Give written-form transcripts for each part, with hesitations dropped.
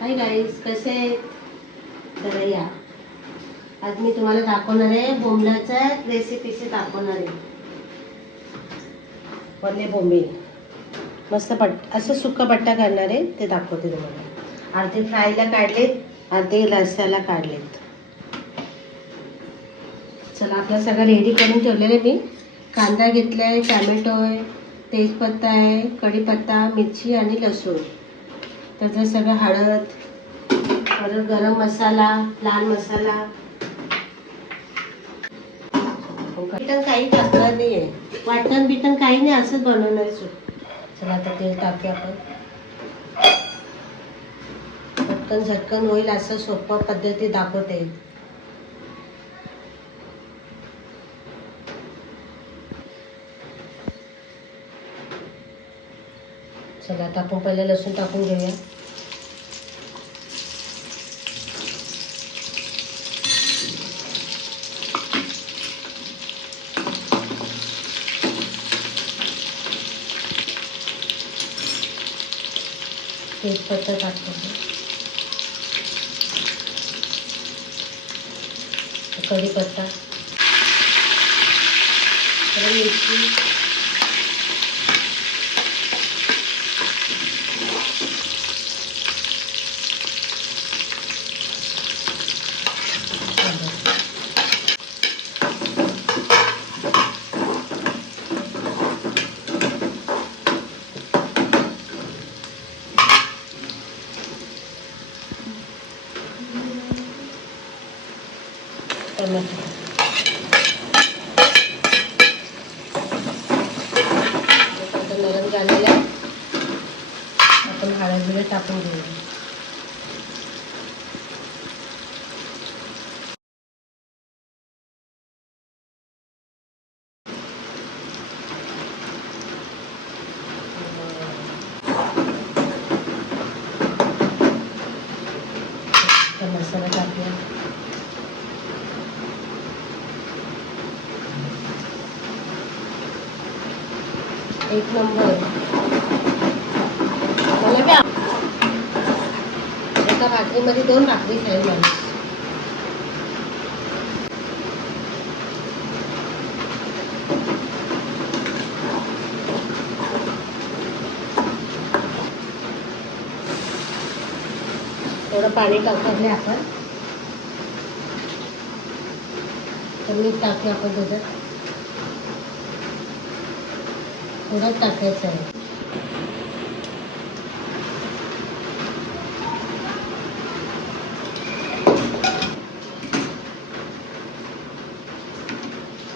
Hi guys, कसे आहेत? तर या आज मी तुम्हाला दाखवणार आहे बोंबलाच्या रेसिपीचे दाखवणार आहे. वल्ले बोंबील मस्त असं सुका बट्टा करणार आहे ते दाखवते तुम्हाला. अर्धे फ्रायला काढलेत, अर्धे रस्स्याला काढलेत. चला, आपलं सगळं रेडी करून ठेवलेलं आहे. मी कांदा घेतलाय, टॅमॅटो आहे, तेजपत्ता आहे, कढीपत्ता, मिरची आणि लसूण. त्याचं सगळं हळद, परत गरम मसाला, लाल मसाला. बिटन काही टाकणार नाही आहे, वाटण बिटन काही नाही, असंच बनवणार आहे. चला आता तेल टाकूया आपण. पटकन झटकन होईल असं सोपं पद्धती दाखवते. चला आता आपण पहिलं लसूण टाकून घेऊया. तेजपत्ता टाकतो, कढीपत्ता, मिरची, टमाटर. नरम झालेला आपण हळद बिळद टाकून घेऊया. मसाला टाकूया. एक नंबर. मला बी एका भाकरीमध्ये 2 भाकरी खाईल माणूस. थोडं पाणी टाकले आपण, तर मीठ टाकूया आपण त्याच्यात. थोडं टाकायचं आहे.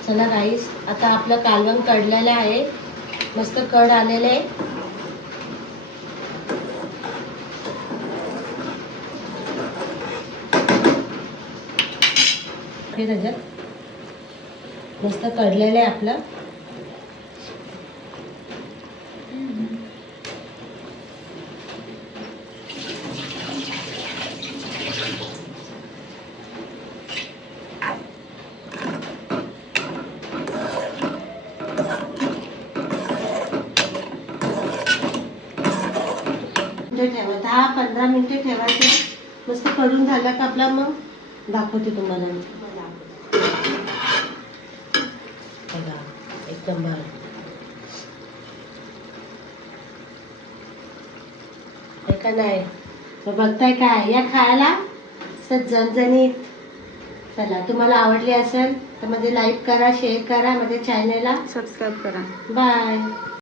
चला राईस, आता आपलं कालवण कढलेलं आहे, मस्त कढ आलेलं आहे. हे त्याच्यात मस्त कढलेलं आहे आपलं. ठेवा 10-15 मिनिटे ठेवायचे. मस्त कढून झाला का आपला मग दाखवते तुम्हाला. बघा एकदम भारी आहे का नाही? मग बघताय काय या खायला झणझणीत. चला, तुम्हाला आवडली असेल तर म्हणजे लाईक करा, शेअर करा, माझ्या चॅनलला सबस्क्राईब करा. बाय.